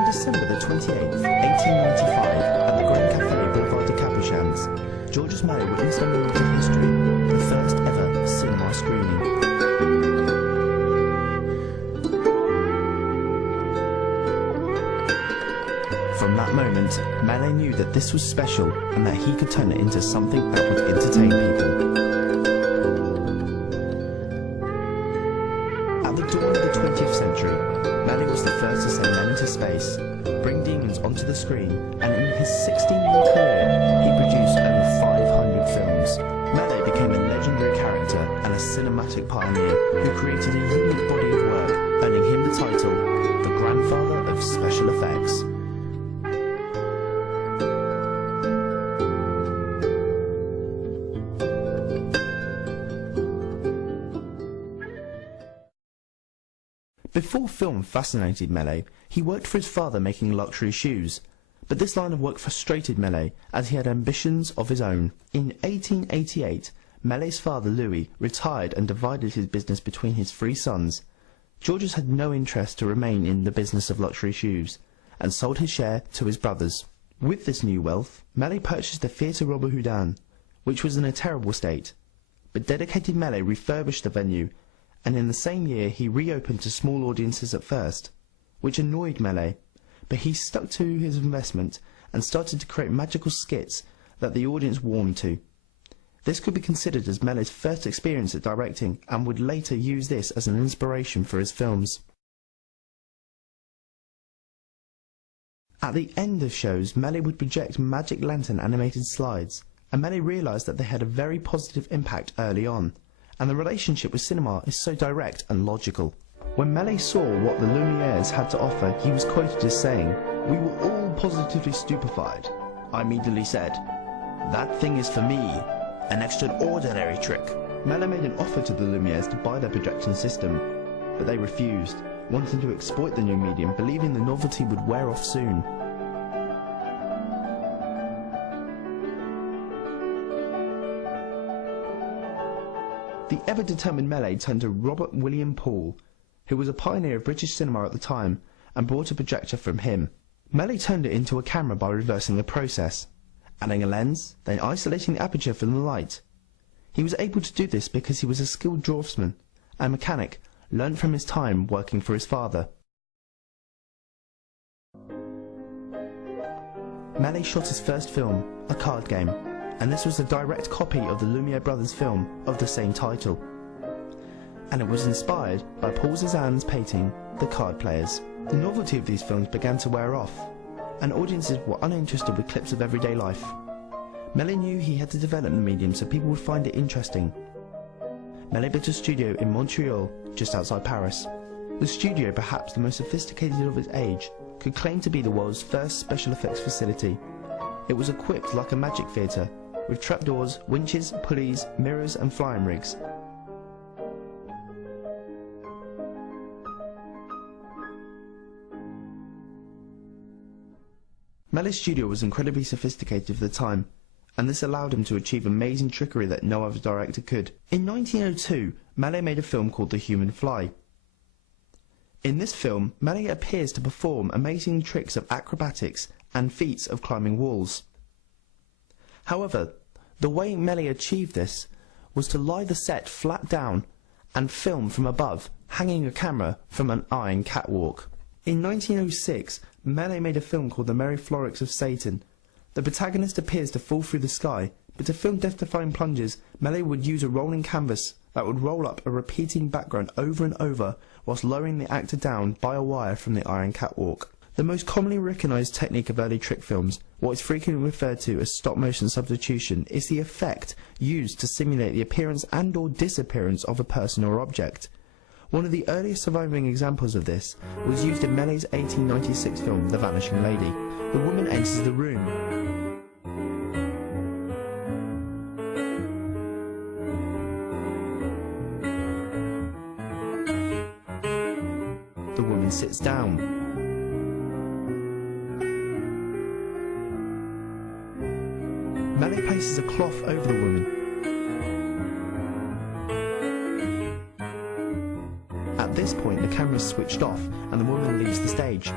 On December the 28th, 1895, at the Grand Café Boulevard de Capuchins, Georges Méliès witnessed a moment in history, the first ever cinema screening. From that moment, Méliès knew that this was special and that he could turn it into something that would entertain people. At the dawn of the 20th century, Méliès was the first to send men into space, bring demons onto the screen, and in his 16-year career, he produced over 500 films. Méliès became a legendary character and a cinematic pioneer who created a unique body of work, earning him the title, the grandfather of special effects. Before film fascinated Méliès, he worked for his father making luxury shoes. But this line of work frustrated Méliès, as he had ambitions of his own. In 1888, Méliès's father Louis retired and divided his business between his three sons. Georges had no interest to remain in the business of luxury shoes, and sold his share to his brothers. With this new wealth, Méliès purchased the Theatre Robert Houdin, which was in a terrible state. But dedicated Méliès refurbished the venue, and in the same year he reopened to small audiences at first, which annoyed Méliès, but he stuck to his investment and started to create magical skits that the audience warmed to. This could be considered as Méliès's first experience at directing, and would later use this as an inspiration for his films. At the end of shows, Méliès would project magic lantern animated slides, and Méliès realised that they had a very positive impact early on, and the relationship with cinema is so direct and logical. When Méliès saw what the Lumières had to offer, he was quoted as saying, "We were all positively stupefied. I immediately said, 'That thing is for me, an extraordinary trick.'" Méliès made an offer to the Lumières to buy their projection system, but they refused, wanting to exploit the new medium, believing the novelty would wear off soon. The ever-determined Méliès turned to Robert William Poole, who was a pioneer of British cinema at the time, and bought a projector from him. Méliès turned it into a camera by reversing the process, adding a lens, then isolating the aperture from the light. He was able to do this because he was a skilled draughtsman and mechanic, learnt from his time working for his father. Méliès shot his first film, A Card Game, and this was a direct copy of the Lumière brothers' film of the same title. And it was inspired by Paul Cézanne's painting, The Card Players. The novelty of these films began to wear off, and audiences were uninterested with clips of everyday life. Méliès knew he had to develop the medium so people would find it interesting. Méliès built a studio in Montreal, just outside Paris. The studio, perhaps the most sophisticated of its age, could claim to be the world's first special effects facility. It was equipped like a magic theatre, with trapdoors, winches, pulleys, mirrors and flying rigs. Méliès' studio was incredibly sophisticated for the time, and this allowed him to achieve amazing trickery that no other director could. In 1902, Méliès made a film called The Human Fly. In this film, Méliès appears to perform amazing tricks of acrobatics and feats of climbing walls. However, the way Méliès achieved this was to lie the set flat down and film from above, hanging a camera from an iron catwalk. In 1906, Méliès made a film called The Merry Frolics of Satan. The protagonist appears to fall through the sky, but to film death-defying plunges, Méliès would use a rolling canvas that would roll up a repeating background over and over whilst lowering the actor down by a wire from the iron catwalk. The most commonly recognised technique of early trick films, what is frequently referred to as stop-motion substitution, is the effect used to simulate the appearance and or disappearance of a person or object. One of the earliest surviving examples of this was used in Méliès' 1896 film The Vanishing Lady. The woman enters the room. The woman sits down. Méliès places a cloth over the woman. At this point, the camera is switched off and the woman leaves the stage.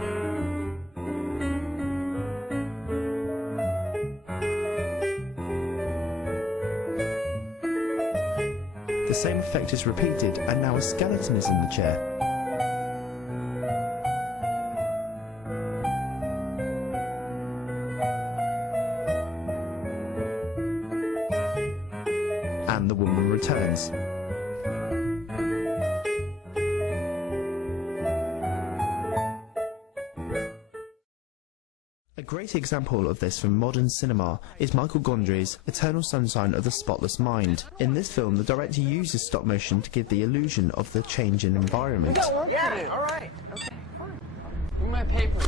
same effect is repeated and now a skeleton is in the chair. And the woman returns. A great example of this from modern cinema is Michael Gondry's Eternal Sunshine of the Spotless Mind. In this film, the director uses stop motion to give the illusion of the change in environment. Yeah, all right. Okay, fine. Give me my paper.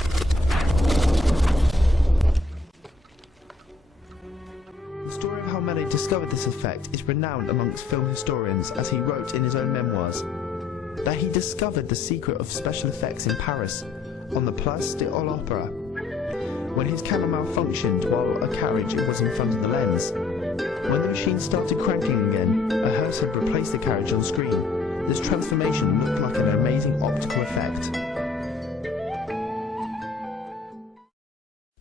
The story of how Melies discovered this effect is renowned amongst film historians, as he wrote in his own memoirs that he discovered the secret of special effects in Paris, on the Place de l'Opéra, when his camera malfunctioned while a carriage was in front of the lens. When the machine started cranking again, a hearse had replaced the carriage on screen. This transformation looked like an amazing optical effect.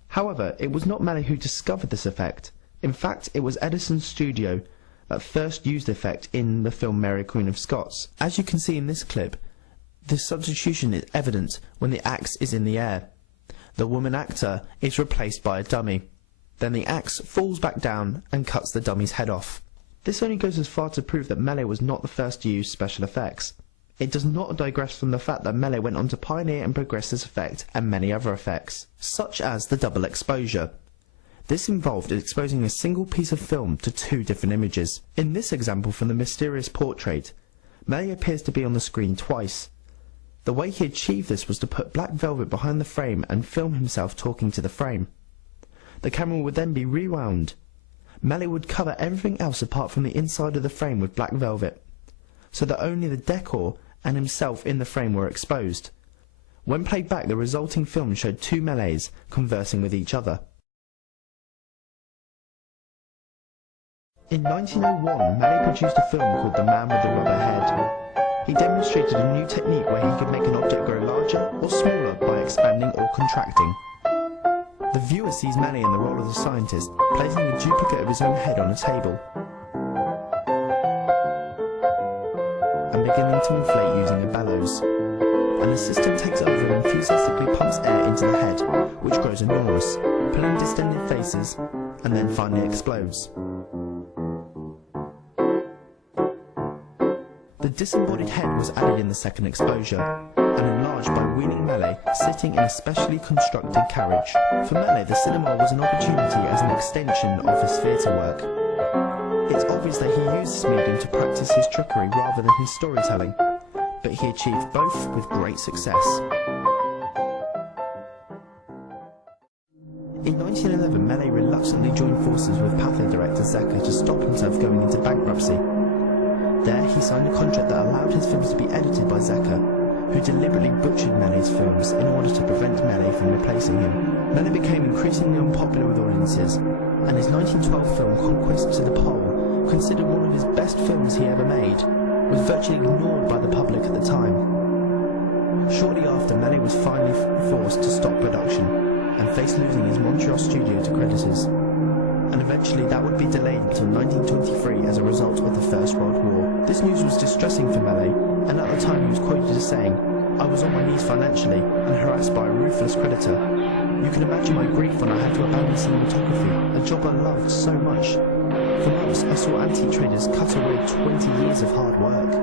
However, it was not Melies who discovered this effect. In fact, it was Edison's studio that first used the effect in the film Mary Queen of Scots. As you can see in this clip, this substitution is evident when the axe is in the air. The woman actor is replaced by a dummy. Then the axe falls back down and cuts the dummy's head off. This only goes as far to prove that Melies was not the first to use special effects. It does not digress from the fact that Melies went on to pioneer and progress this effect and many other effects, such as the double exposure. This involved exposing a single piece of film to two different images. In this example from the mysterious portrait, Melies appears to be on the screen twice. The way he achieved this was to put black velvet behind the frame and film himself talking to the frame. The camera would then be rewound. Melies would cover everything else apart from the inside of the frame with black velvet, so that only the decor and himself in the frame were exposed. When played back, the resulting film showed two Melies conversing with each other. In 1901, Melies produced a film called The Man with the Rubber Head. He demonstrated a new technique where he could make an object grow larger or smaller by expanding or contracting. The viewer sees Melies in the role of the scientist, placing a duplicate of his own head on a table and beginning to inflate using a bellows. An assistant takes over and enthusiastically pumps air into the head, which grows enormous, pulling distended faces, and then finally explodes. The disembodied head was added in the second exposure, and enlarged by wheeling Melies sitting in a specially constructed carriage. For Melies, the cinema was an opportunity as an extension of his theatre work. It's obvious that he used this medium to practice his trickery rather than his storytelling, but he achieved both with great success. In 1911, Melies reluctantly joined forces with Pathé director Zeka to stop himself going into bankruptcy. There, he signed a contract that allowed his films to be edited by Zeka, who deliberately butchered Melies' films in order to prevent Melies from replacing him. Melies became increasingly unpopular with audiences, and his 1912 film Conquest to the Pole, considered one of his best films he ever made, was virtually ignored by the public at the time. Shortly after, Melies was finally forced to stop production and faced losing his Montreal studio to creditors, and eventually that would be delayed until 1923 as a result of the First World War. This news was distressing for Melies, and at the time he was quoted as saying, "I was on my knees financially and harassed by a ruthless creditor. You can imagine my grief when I had to abandon cinematography, a job I loved so much. For months I saw antique traders cut away 20 years of hard work."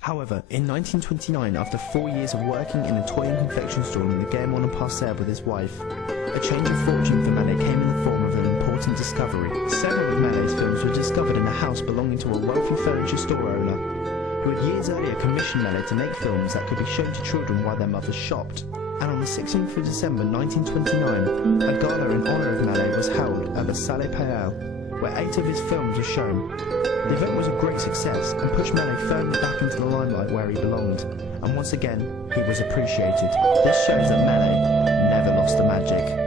However, in 1929, after 4 years of working in a toy and confection store in the Gare Montparnasse with his wife, a change of fortune for Melies came in the form of an important discovery. Several of Melies' films were discovered in a house belonging to a wealthy furniture store owner, who had years earlier commissioned Melies to make films that could be shown to children while their mothers shopped. And on the 16th of December 1929, a gala in honour of Melies was held at the Salle Payal, where 8 of his films were shown. The event was a great success and pushed Melies firmly back into the limelight where he belonged, and once again, he was appreciated. This shows that Melies never lost the magic.